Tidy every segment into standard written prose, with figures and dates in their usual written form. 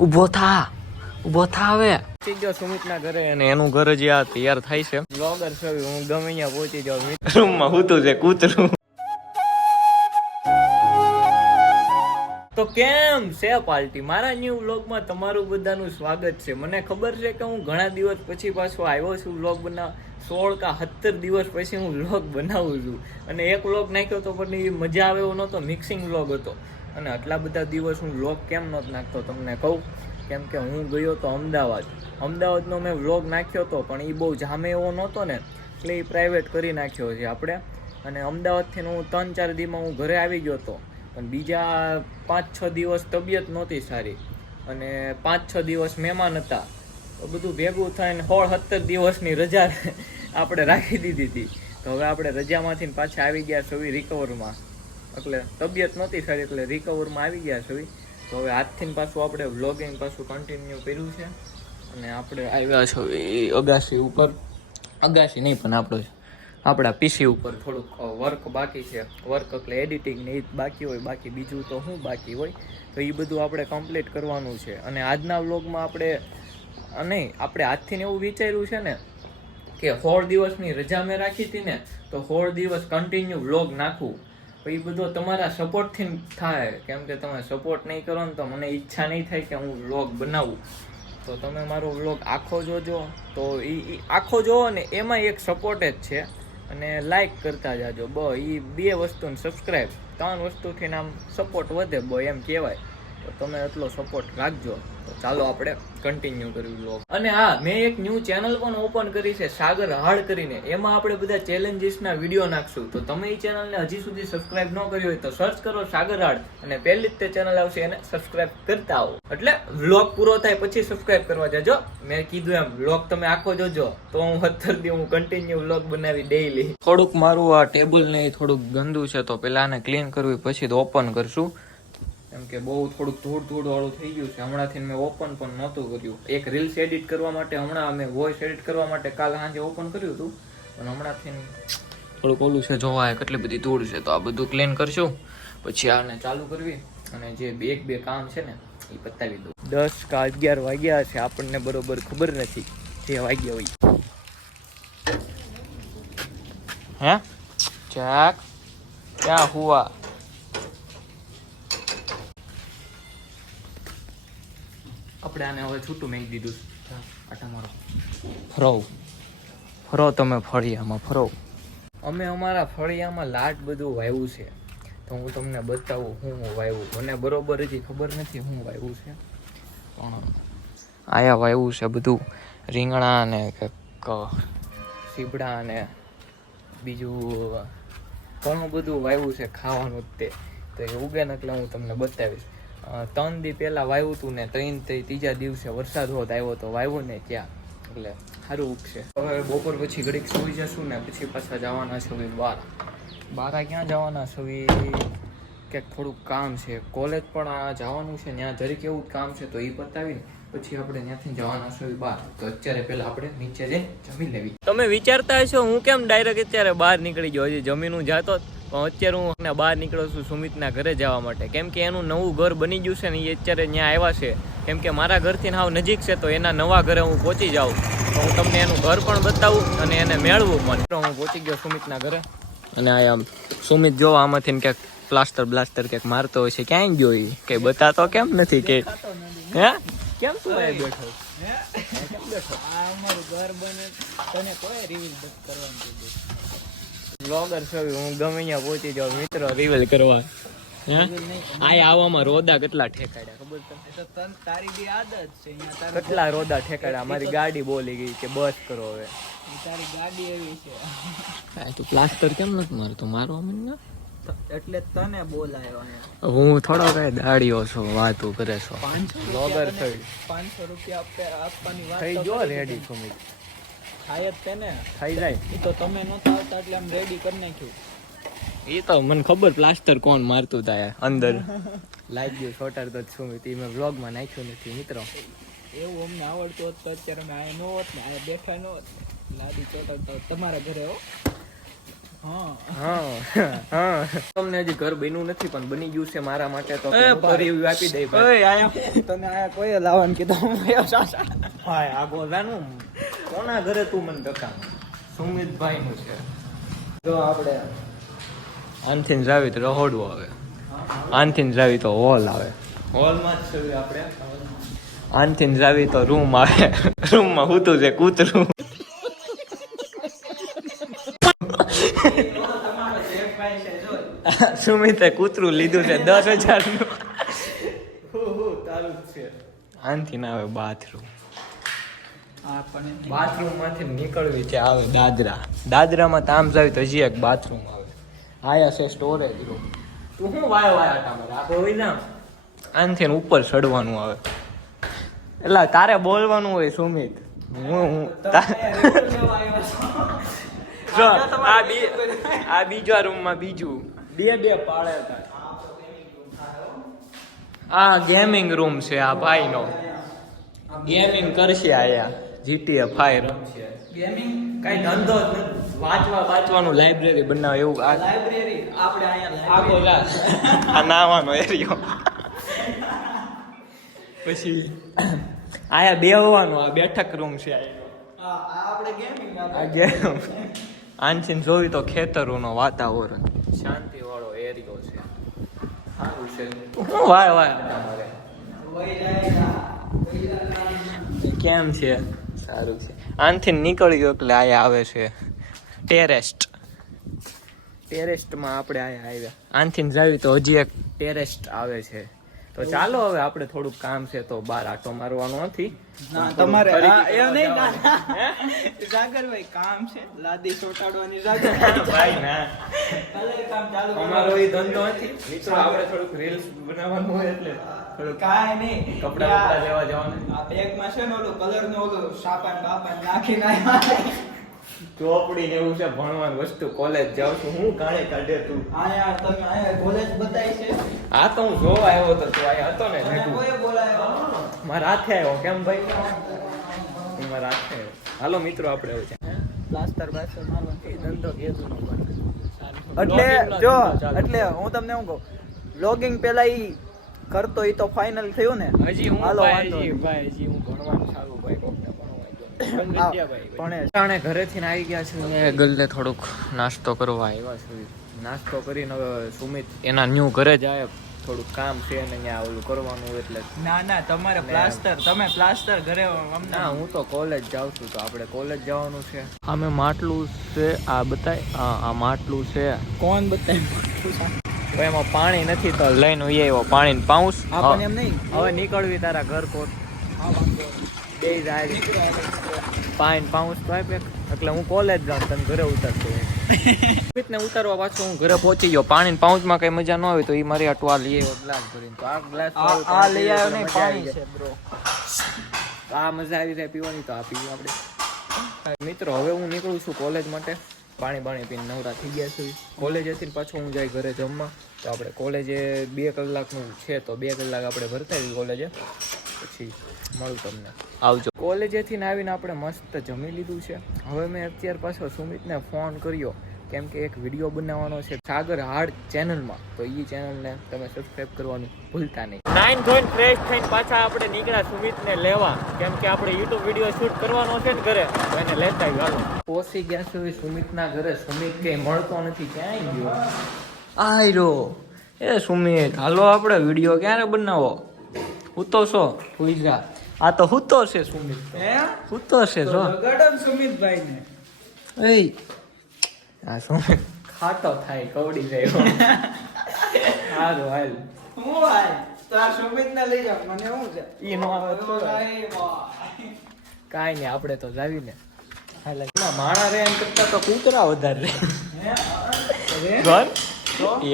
ઊભો થા હવે. પહોંચી ગયો સુમિતના ઘરે અને એનું ઘર જે આ તૈયાર થાય છે. બ્લોગર છું હું, ગમે અહીંયા પહોંચી જાઉં. રૂમમાં હૂતું છે કૂતરું. તો કેમ છે પાર્ટી? મારા ન્યૂ વ્લોગમાં તમારું બધાનું સ્વાગત છે. મને ખબર છે કે હું ઘણા દિવસ પછી પાછો આવ્યો છું વ્લોગ બનાવ. 16 કે 17 દિવસ પછી હું વ્લોગ બનાવું છું. અને એક વ્લોગ નાખ્યો તો પણ એ મજા આવે એવો નહોતો, મિક્સિંગ વ્લોગ હતો. અને આટલા બધા દિવસ હું વ્લોગ કેમ નહોતો નાખતો તમને કહું. કેમ કે હું ગયો તો અમદાવાદનો મેં વ્લોગ નાખ્યો હતો, પણ એ બહુ જામે એવો નહોતો ને, એટલે એ પ્રાઇવેટ કરી નાખ્યો છે આપણે. અને અમદાવાદથી હું 3-4 દિવસમાં હું ઘરે આવી ગયો હતો. પણ બીજા 5-6 દિવસ તબિયત નહોતી સારી અને 5-6 દિવસ મહેમાન હતા. તો બધું ભેગું થઈને 16-17 દિવસની રજા આપણે રાખી દીધી હતી. તો હવે આપણે રજામાંથી પાછા આવી ગયા છવી રિકવરમાં. એટલે તબિયત નહોતી સારી એટલે રિકવરમાં આવી ગયા છવી. તો હવે આજથી પાછું આપણે વ્લોગિંગ પાછું કન્ટિન્યુ કર્યું છે. અને આપણે આવ્યા છો એ અગાસી ઉપર. અગાસી નહીં પણ આપણા પીસી ઉપર થોડુંક વર્ક બાકી છે. વર્ક એટલે એડિટિંગ ને એ બાકી હોય, બાકી બીજું તો શું બાકી હોય. તો એ બધું આપણે કમ્પ્લીટ કરવાનું છે. અને આજના વ્લોગમાં આપણે આજથી એવું વિચાર્યું છે ને કે 16 દિવસની રજા મેં રાખી હતી ને, તો 16 દિવસ કન્ટિન્યુ વ્લોગ નાખું. તો એ બધો તમારા સપોર્ટથી થાય. કેમ કે તમે સપોર્ટ નહીં કરો ને તો મને ઈચ્છા નહીં થાય કે હું વ્લોગ બનાવું. તો તમે મારો વ્લોગ આખો જોજો. તો એ આખો જોવો ને એમાં એક સપોર્ટ જ છે. અને લાઈક કરતા જાજો. એ 2 વસ્તુને સબસ્ક્રાઈબ, 3 વસ્તુથી આમ સપોર્ટ વધે એમ કહેવાય. તો તમે એટલો સપોર્ટ રાખજો. તો ચાલો આપણે કન્ટિન્યુ કરવી વ્લોગ. અને હા, મેં એક ન્યૂ ચેનલ પણ ઓપન કરી છે, સાગર હાડ કરીને. એમાં આપણે બધા ચેલેન્જીસના વિડીયો નાખશું. તો તમે એ ચેનલને હજી સુધી સબસ્ક્રાઇબ ન કરી હોય તો સર્ચ કરો સાગર હાડ, અને પહેલી જ તે ચેનલ આવશે એને સબસ્ક્રાઇબ કરતા આવો. એટલે વ્લોગ પૂરો થાય પછી સબસ્ક્રાઇબ કરવા જાજો. મેં કીધું એમ વ્લોગ તમે આખો જોજો તો હું 17 દી હું કન્ટિન્યુ વ્લોગ બનાવી ડેઈલી. થોડુંક મારું આ ટેબલ ને થોડુંક ગંદુ છે, તો પેલા આને ક્લીન કરવી પછી તો ઓપન કરશું. કેમ કે બહુ થોડુંક ધૂળ વાળું થઈ ગયું છે. હમણાંથી મેં ઓપન પણ નહોતું કર્યું. એક રીલ્સ એડિટ કરવા માટે હમણાં મેં વોઇસ એડિટ કરવા માટે કાલ સાંજે ઓપન કર્યું હતું, પણ હમણાંથી થોડુંક ઓલું છે. જોવા કેટલી બધી ધૂળ છે. તો આ બધું ક્લીન કરશું પછી આને ચાલુ કરવી. અને જે બે કામ છે ને એ પતાવી દઉં. 10 કે 11 વાગ્યા છે, આપણને બરોબર ખબર નથી જે વાગ્યા હોય. હે ચાક ક્યાં હુઆ? આપણે આને હવે છૂટું મેંકી દીધું. આટા મારો ફરો તમે ફળિયામાં ફરો. અમે અમારા ફળિયામાં લાટ બધું વાવ્યું છે. તો હું તમને બતાવું હું વાવ્યું. મને બરોબર હજી ખબર નથી હું વાવ્યું છે, પણ આયા વાવ્યું છે બધું. રીંગણા ને સીબડા ને બીજું ઘણું બધું વાવ્યું છે ખાવાનું જ તે. તો એ ઉગે ને એટલે હું તમને બતાવીશ. 3 દી પહેલાં વાવ્યું હતું ને ત્રીજા દિવસે વરસાદ હોત આવ્યો તો વાવ્યું ને ત્યાં, એટલે સારું ઉગશે. હવે બપોર પછી ઘડીક સુઈ જશું ને પછી પાછા જવાના છે બારા. ક્યાં જવાના છે? ક્યાંક થોડુંક કામ છે. કોલેજ પણ જવાનું છે, ત્યાં જરીક એવું જ કામ છે. તો એ પતાવીને પછી આપણે ત્યાંથી જવાના છે બહાર. તો અત્યારે પહેલા આપણે નીચે જઈને જમી લેવી. તમે વિચારતા હશો હું કેમ ડાયરેક્ટ અત્યારે બહાર નીકળી ગયો? હજી જમીનું જાતો પણ અત્યારે હું બહાર નીકળ્યો છું સુમિતના ઘરે જવા માટે. કેમ કે એનું નવું ઘર બની ગયું છે ને એ અત્યારે ત્યાં આવ્યા છે. કેમ કે મારા ઘરથી હાવ નજીક છે, તો એના નવા ઘરે હું પહોંચી જાઉં તો હું તમને એનું ઘર પણ બતાવું અને એને મેળવું પણ. હું પહોંચી ગયો સુમિતના ઘરે. અને આમ સુમિત જો આમાંથી ક્યાંક પ્લાસ્ટર ક્યાંક મારતો હોય છે. ક્યાંય ગયો એ કઈ બતાતો કેમ નથી? કે હે કેમ તું બેઠો? આ અમારું ઘર બને તને કોઈ રિવીલ કરવાનું કીધું. બ્લોગર છું હું, ગમે અહીંયા પહોંચી જાઉં મિત્રો રિવીલ કરવા. આ આવવામાં રોદા કેટલા ઠેકાડ્યા ખબર તમને? તારી બી આદત છે. કેટલા રોદા ઠેકાડ્યા. મારી ગાડી બોલી ગઈ કે બસ કરો હવે. તારી ગાડી એવી છે. તું પ્લાસ્ટર કેમ નથી મારતો? મારવા મને એટલે તને બોલાયો. હું થોડો કઈ દાડીઓ છો, વાતું કરે છો. 500 રૂપિયા આપવાની વાત થઈ જો રેડી સુમિત. થાય જ તેને થઈ જાય. એ તો તમે નહોતા આવતા એટલે આમ રેડી કરી નાખ્યું. એ તો મને ખબર પ્લાસ્ટર કોણ મારતું થાય અંદર. લાગી ગયું શોટર તો સુમિત. એ મેં વ્લોગમાં નાખ્યું નથી મિત્રો. એવું અમને આવડતું હોત તો અત્યારે અમે આ ન હોત ને, આ બેઠા ન હોત. લાદી ચોટર તો તમારા ઘરે હો. તમને હજી ઘર બન્યું નથી પણ બની ગયું છે મારા માટે તો રિવ્યુ આપી દઈ ભાઈ. તને આયા કોઈ લાવવાનું કીધું ભાઈ આ ગોલાનું કોના ઘરે તું મને ટકા સુમિતભાઈ નું છે. જો આપણે આનથી જાવી તો રહોડવું આવે, આનથી જાવી તો હોલ આવે, હોલમાં જ છે આપણે. આનથી જાવી તો રૂમ આવે, રૂમમાં હૂતું છે કૂતરું. સુમિતે કૂતરું લીધું છે 10,000 નું. આનથી ના આવે બાથરૂમ. બાથરૂમ માંથી નીકળવી છે આવે દાદરા. દાદરામાં તામ જાવી તો હજી એક બાથરૂમ આવે. આયા છે સ્ટોરેજ રૂમ. તું શું વાય આટા મારે આ કોઈ ના આનથી ઉપર ચડવાનું આવે. એટલે તારે બોલવાનું હોય સુમિત. આ બીજા રૂમમાં બીજું બે પાળે હતા. આ ગેમિંગ રૂમ છે આ ભાઈ નો. ગેમિંગ કરશે આયા GTA 5 રમશે. ગેમિંગ કઈ ધંધો જ નથી. વાંચવાનું લાઇબ્રેરી બનાવે એવું. આ લાઇબ્રેરી આપણે અહીંયા આ બોલા આ નાવાનો એરિયો. પછી આયા બેહવાનો આ બેઠક રૂમ છે આપણે ગેમિંગ આ ગેમ. આનથી જોઈ તો ખેતરોનો વાતાવરણ શાંતિ વાળો એરિયો છે. સારું છે. વાય કેમ છે? સારું છે. આનથી નીકળી ગયો એટલે આયા આવે છે ટેરેસ્ટ. ટેરેસ્ટમાં આપણે આયા આવ્યા. આનથી જાવી તો હજી એક ટેરેસ્ટ આવે છે. તો ચાલો હવે આપણે થોડુંક કામ છે તો બહાર આટો મારવાનો નથી. તમારે સાગરભાઈ કામ છે લાદી ચોટાડવાની ભાઈ ના અમારો એ ધંધો નથી મિત્રો. આપણે થોડુંક રીલ્સ બનાવવાનું હોય એટલે થોડુંક કાંઈ નહીં કપડા લેવા જવાનું. આ બેગમાં છે ને ઓલું કલર નો ઓલું સાપાન બાપાન નાખીને ચોપડી ને એવું છે ભણવાની વસ્તુ. કોલેજ જાઉં છું હું કાણે કાઢે તું. આયા તમે આયા કોલેજ બતાય છે. આ તો હું જોવા આવ્યો હતો તું આયા હતો ને. કોઈ બોલાયો મારા હાથે આવ્યો કેમ ભાઈ? હું મારા હાથે આવ્યો. હાલો મિત્રો આપણે હવે પ્લાસ્ટર બાસ્ટર મારવાનો ધંધો કેતું એટલે જો એટલે હું તમને શું કહું વ્લોગિંગ પેલા ઈ કરતો ઈ તો ફાઇનલ થયું ને. હજી હું ભાઈ હજી હું ભણવાનું ચાલુ ભાઈ કોકને ભણવા ઘરેથી આવી ગયા છે. ગલ્લે થોડુંક નાસ્તો કરવા આવ્યા છે. નાસ્તો કરીને હવે સુમિત એના ન્યુ ઘરે જાય. થોડુંક કામ છે ને અહીંયા ઓલું કરવાનું એટલે. ના તમારે પ્લાસ્ટર તમે પ્લાસ્ટર ઘરે ના હું તો કોલેજ જાઉં છું તો આપણે કોલેજ જવાનું છે. આમે માટલું છે આ બતાય. આ માટલું છે. કોણ બતાય? એમાં પાણી નથી તો લઈને આવ્યો પાણી પાઉસ. એમ નહીં હવે નીકળવી તારા ઘર કોટ બે જાય પાણી પાઉસ તો આપે એટલે હું કોલેજ જાઉં તને ઘરે ઉતારતો. ને ઉતારવા પાછો હું ઘરે પહોંચી ગયો. પાણી પાઉચમાં કઈ મજા ન આવે તો એ મારી આટો આ લઈ આવ્યો ગ્લાસ ભરીને. તો આ ગ્લાસ આ લઈ આવ્યો નહીં પાણી છે બ્રો. આ મજા આવી જાય પીવાની તો આ પીવું આપણે. મિત્રો હવે હું નીકળું છું કોલેજ માટે. પાણી પીને નવરા થઈ ગયા છે. કોલેજેથી પાછો હું જાય ઘરે જમવા. તો આપણે કોલેજે 2 કલાકનું છે તો 2 કલાક આપણે ભરતા આવી કોલેજે. પછી મળું તમને. આવજો. કોલેજેથી આવીને આપણે મસ્ત જમી લીધું છે. હવે મેં અત્યાર પાછો સુમિતને ફોન કર્યો કેમ કે એક વિડીયો બનાવવાનો છે સાગર હાર્ડ ચેનલમાં. તો એ ચેનલને તમે સબસ્ક્રાઈબ કરવાનું ભૂલતા નહીં. 9 ધોઈને ફ્રેશ થઈને પાછા આપણે નીકળ્યા સુમિતને લેવા કેમ કે આપણે યુટ્યુબ વિડીયો શૂટ કરવાનો છે ને ઘરે તો એને લેતા આવ્યો. પહોંચી ગયા સુધી સુમિતના ઘરે. સુમિત કઈ મળતો નથી. ક્યાંય ગયો? આયરો એ સુમિત હાલો આપણે વિડીયો ક્યારે બનાવો? હૂતો છો ભૂઈજા? આ તો હૂતો છે સુમિત. હૂતો છે જો ગડમ સુમિતભાઈ ને. એ આ સુમિત ખાતો થાય કવડી જાય. હારું હાલ હું ભાઈ તાર સુમિત ને લઈ જાવ મને શું છે ઈ નો આવે તો કાઈ નહીં આપણે તો જાવી ને. હાલ માણા રે એમ કરતા તો કૂતરા વધારે રે.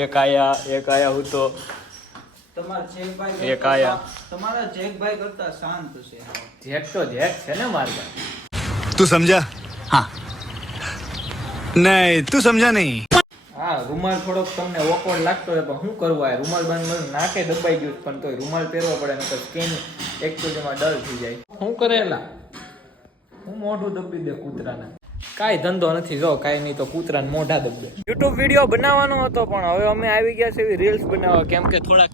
એક આયા હૂતો. તમારા જેકભાઈ એક આયા. તમારા જેકભાઈ કરતા શાંત છે. જેક તો જેક છે ને મારવા. તું સમજા? हाँ नहीं તું સમજા નહીં. હા રૂમાલ થોડોક તમને ઓકવર્ડ લાગતો હોય પણ શું કરવું? આ રૂમાલ બંધ નાકે દબાઈ ગયું પણ તોય રૂમાલ પહેરવો પડે ને તો સ્કિન એક તો જેમાં ડલ થઈ જાય. શું કરેલા હું મોઢું દબી દે કૂતરાને. કાંઈ ધંધો નથી, જો કાંઈ નહીં તો કૂતરાને મોઢા દબે. યુટ્યુબ વિડીયો બનાવવાનો હતો પણ હવે અમે આવી ગયા છે એવી રીલ્સ બનાવવા, કેમ કે થોડાક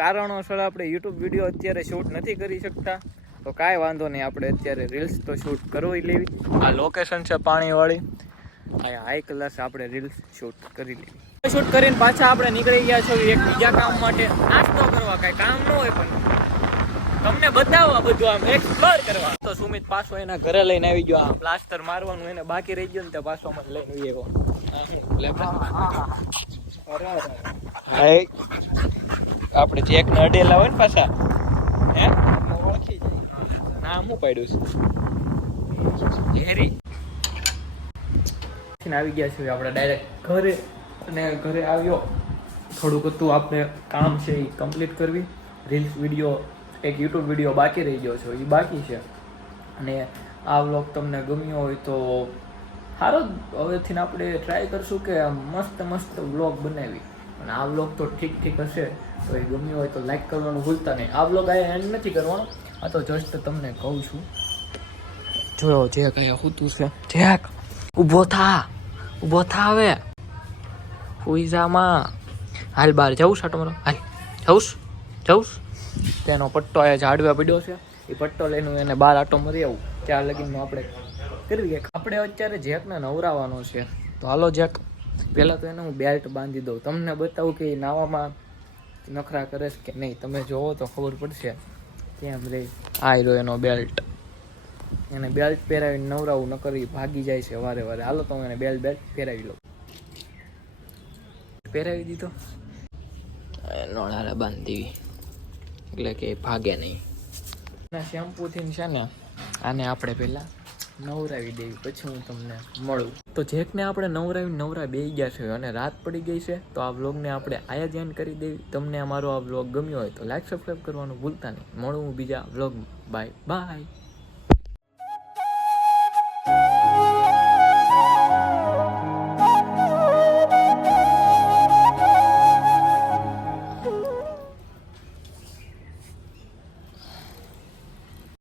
કારણોસર આપણે યુટ્યુબ વિડીયો અત્યારે શૂટ નથી કરી શકતા. તો કાંઈ વાંધો નહીં, આપણે અત્યારે રીલ્સ તો શૂટ કરવી લેવી. આ લોકેશન છે પાણીવાળી, અહીંયા હાઈ ક્લાસ આપણે રીલ્સ શૂટ કરી લેવી. શૂટ કરીને પાછા આપણે નીકળી ગયા છો એક બીજા કામ માટે, નાસ્તો કરવા. કાંઈ કામ ન હોય પણ તમને બતાવવા, બધું આમ એક્સપ્લોર કરવા. તો સુમિત પાછો એના ઘરે લઈને આવી ગયો. આ પ્લાસ્ટર મારવાનું એને બાકી રહી ગયું ને તે પાછો મને લઈને આપણે જે એક અડેલા હોય ને પાછા હે ઓળખી જાય. નામ હું પાડ્યું છે હેરી. આવી ગયા છે આપણે ડાયરેક્ટ ઘરે, અને ઘરે આવ્યો થોડુંક હતું આપણે કામ છે એ કમ્પ્લીટ કરવી. રીલ્સ વિડીયો એક યુટ્યુબ વિડીયો બાકી રહી ગયો છે, એ બાકી છે. અને આ વ્લોગ તમને ગમ્યો હોય તો સારો જ. હવેથી આપણે ટ્રાય કરશું કે મસ્ત મસ્ત વ્લોગ બનાવી. અને આ વ્લોગ તો ઠીક હશે, તો એ ગમ્યો હોય તો લાઈક કરવાનું ભૂલતા નહીં. આ વ્લોગ આ એન્ડ નથી કરવાનો, આ તો જસ્ટ તમને કહું છું. જોયો જે કઈ હોતું છે, જેક ઊભો થા હવે હુઈઝામાં હાલ બહાર જવું છે તમારો, હાલ જવું તેનો પટ્ટો અહીંયા ઝાડવા પડ્યો છે, એ પટ્ટો લઈને એને બહાર આટો મરી આવું. ત્યાં લગીનમાં આપણે કરીએ. આપણે અત્યારે જેકને નવરાવવાનો છે, તો હાલો જેક પહેલાં તો એને હું બેલ્ટ બાંધી દઉં. તમને બતાવું કે એ નાવામાં નખરા કરે છે કે નહીં, તમે જોવો તો ખબર પડશે. કેમ રે આ રહ્યો એનો બેલ્ટ, એને બેલ્ટ પહેરાવીને નવરાવું, નકર એ ભાગી જાય છે વારે. હાલો તો હું એને બેલ્ટ પહેરાવી લઉં. પહેરાવી દીધો, નોળારા બાંધી એટલે કે ભાગે નહીં. શેમ્પૂથી છે ને આને આપણે પહેલાં નવરાવી દેવી, પછી હું તમને મળું. તો જેકને આપણે નવરા બેસી ગયા છે અને રાત પડી ગઈ છે, તો આ વ્લોગને આપણે આયા જ એન્ડ કરી દેવી. તમને અમારો આ વ્લોગ ગમ્યો હોય તો લાઈક સબસ્ક્રાઈબ કરવાનું ભૂલતા નહીં. મળું હું બીજા વ્લોગમાં. બાય.